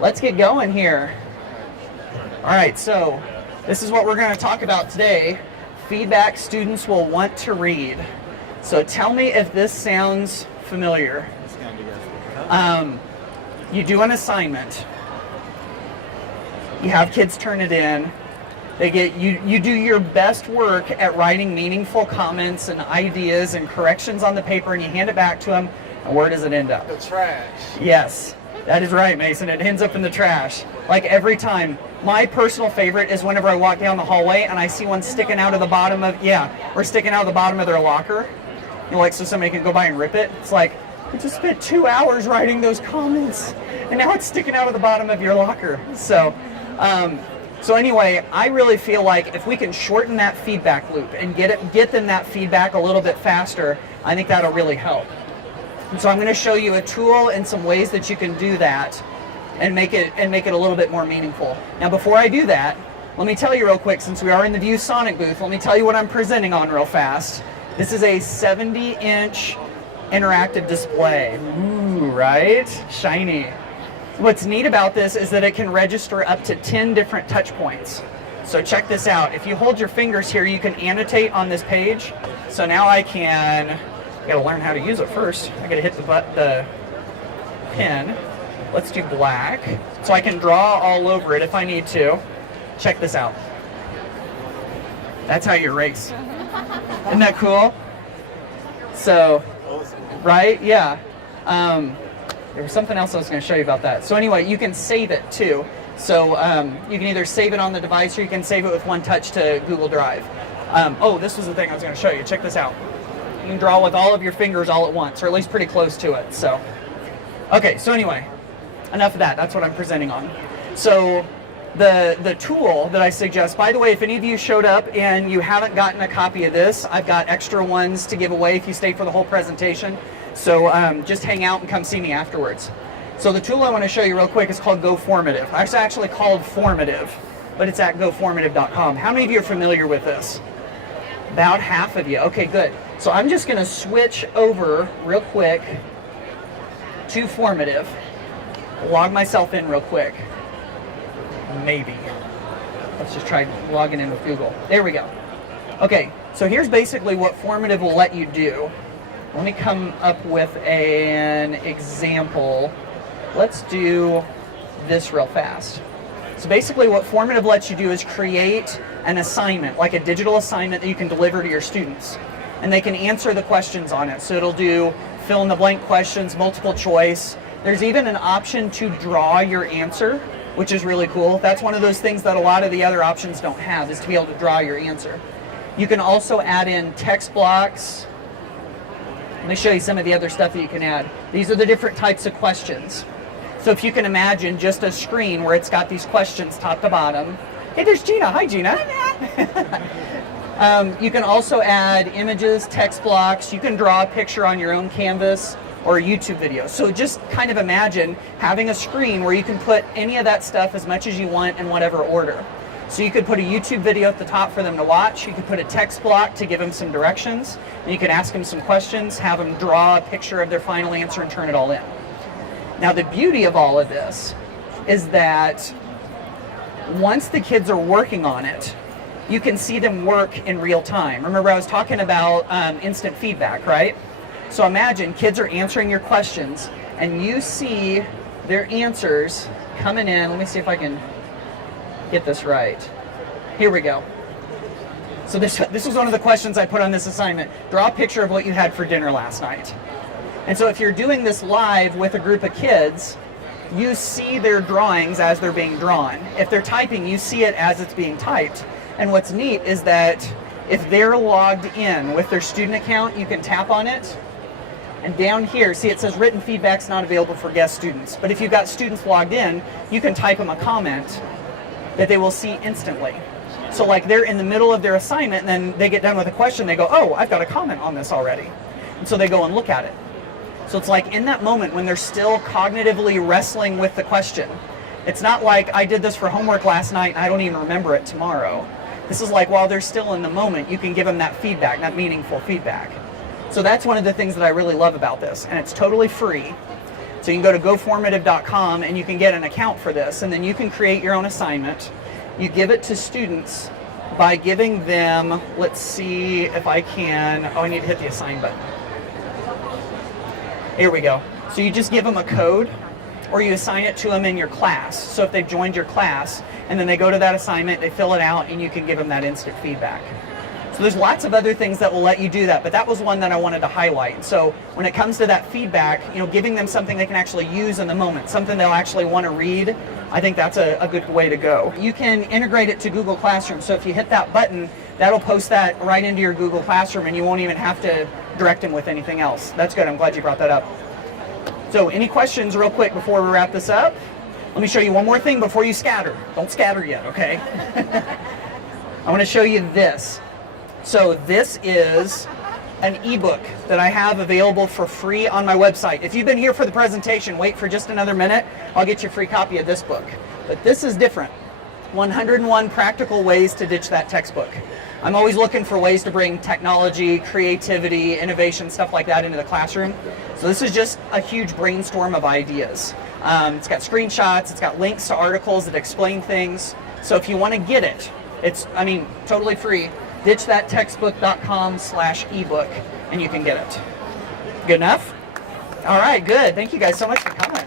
let's get going here. All right, so this is what we're going to talk about today. Feedback students will want to read. So tell me if this sounds familiar. You do an assignment. You have kids turn it in. You do your best work at writing meaningful comments and ideas and corrections on the paper, and you hand it back to them. And where does it end up? The trash. Yes, that is right, Mason. It ends up in the trash. Like every time. My personal favorite is whenever I walk down the hallway and I see one sticking out of the bottom of, sticking out of the bottom of their locker. You know, like so somebody can go by and rip it. It's like, I just spent 2 hours writing those comments, and now it's sticking out of the bottom of your locker. So anyway, I really feel like if we can shorten that feedback loop and get them that feedback a little bit faster, I think that'll really help. And so I'm going to show you a tool and some ways that you can do that and make it a little bit more meaningful. Now, before I do that, let me tell you real quick, since we are in the View Sonic booth, let me tell you what I'm presenting on real fast. This is a 70-inch interactive display. Ooh, right? Shiny. What's neat about this is that it can register up to 10 different touch points. So check this out. If you hold your fingers here, you can annotate on this page. So now I gotta learn how to use it first. I gotta hit the pen. Let's do black. So I can draw all over it if I need to. Check this out. That's how you erase. Isn't that cool? So, right? Yeah. There was something else I was going to show you about that. So anyway, you can save it too. So you can either save it on the device or you can save it with one touch to Google Drive. This was the thing I was going to show you. Check this out. You can draw with all of your fingers all at once, or at least pretty close to it. So, okay, so anyway, enough of that. That's what I'm presenting on. So the tool that I suggest, by the way, if any of you showed up and you haven't gotten a copy of this, I've got extra ones to give away if you stay for the whole presentation. So just hang out and come see me afterwards. So the tool I want to show you real quick is called Formative. It's actually called Formative, but it's at goformative.com. How many of you are familiar with this? About half of you. Okay, good. So I'm just going to switch over real quick to Formative. Log myself in real quick. Maybe. Let's just try logging in with Google. There we go. Okay, so here's basically what Formative will let you do. Let me come up with an example. Let's do this real fast. So basically what Formative lets you do is create an assignment, like a digital assignment that you can deliver to your students. And they can answer the questions on it. So it'll do fill in the blank questions, multiple choice. There's even an option to draw your answer, which is really cool. That's one of those things that a lot of the other options don't have, is to be able to draw your answer. You can also add in text blocks. Let me show you some of the other stuff that you can add. These are the different types of questions. So if you can imagine just a screen where it's got these questions top to bottom. Hey, there's Gina. Hi, Gina. You can also add images, text blocks. You can draw a picture on your own canvas or a YouTube video. So just kind of imagine having a screen where you can put any of that stuff as much as you want in whatever order. So you could put a YouTube video at the top for them to watch. You could put a text block to give them some directions. And you could ask them some questions, have them draw a picture of their final answer and turn it all in. Now the beauty of all of this is that once the kids are working on it, you can see them work in real time. Remember I was talking about instant feedback, right? So imagine kids are answering your questions and you see their answers coming in. Let me see if I can get this right. Here we go. So this was one of the questions I put on this assignment. Draw a picture of what you had for dinner last night. And so if you're doing this live with a group of kids, you see their drawings as they're being drawn. If they're typing, you see it as it's being typed. And what's neat is that if they're logged in with their student account, you can tap on it. And down here, see it says written feedback's not available for guest students. But if you've got students logged in, you can type them a comment that they will see instantly. So like they're in the middle of their assignment and then they get done with a question, they go, oh, I've got a comment on this already. And so they go and look at it. So it's like in that moment when they're still cognitively wrestling with the question. It's not like I did this for homework last night and I don't even remember it tomorrow. This is like while they're still in the moment, you can give them that feedback, that meaningful feedback. So that's one of the things that I really love about this, and it's totally free. So you can go to goformative.com and you can get an account for this, and then you can create your own assignment. You give it to students by giving them, let's see if I can, I need to hit the assign button. Here we go. So you just give them a code, or you assign it to them in your class. So if they've joined your class, and then they go to that assignment, they fill it out, and you can give them that instant feedback. So there's lots of other things that will let you do that, but that was one that I wanted to highlight. So when it comes to that feedback, giving them something they can actually use in the moment, something they'll actually want to read, I think that's a good way to go. You can integrate it to Google Classroom. So if you hit that button, that'll post that right into your Google Classroom, and you won't even have to direct them with anything else. That's good. I'm glad you brought that up. So any questions real quick before we wrap this up? Let me show you one more thing before you scatter. Don't scatter yet, okay? I want to show you this. So this is an ebook that I have available for free on my website. If you've been here for the presentation, wait for just another minute. I'll get you a free copy of this book. But this is different. 101 practical ways to ditch that textbook. I'm always looking for ways to bring technology, creativity, innovation, stuff like that into the classroom. So this is just a huge brainstorm of ideas. It's got screenshots, it's got links to articles that explain things. So if you want to get it, it's, totally free. ditchthattextbook.com/ebook, and you can get it. Good enough? All right, good. Thank you guys so much for coming.